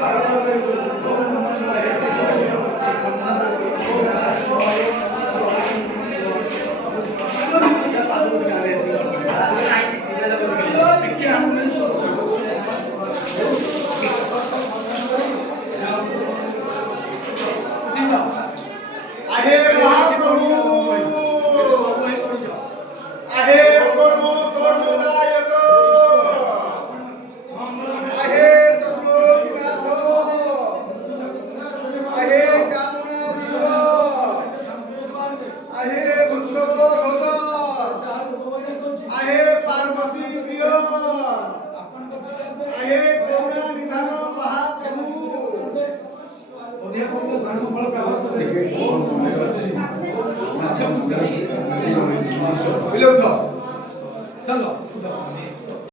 आहे महाप्रभू आहे कर्मदायक आहे त्रिलोकीनाथ आहे कामनाधीश आहे वृषभध्वज आहे पार्वती प्रिय आहे करुणानिधान महाप्रभू विलंब चलो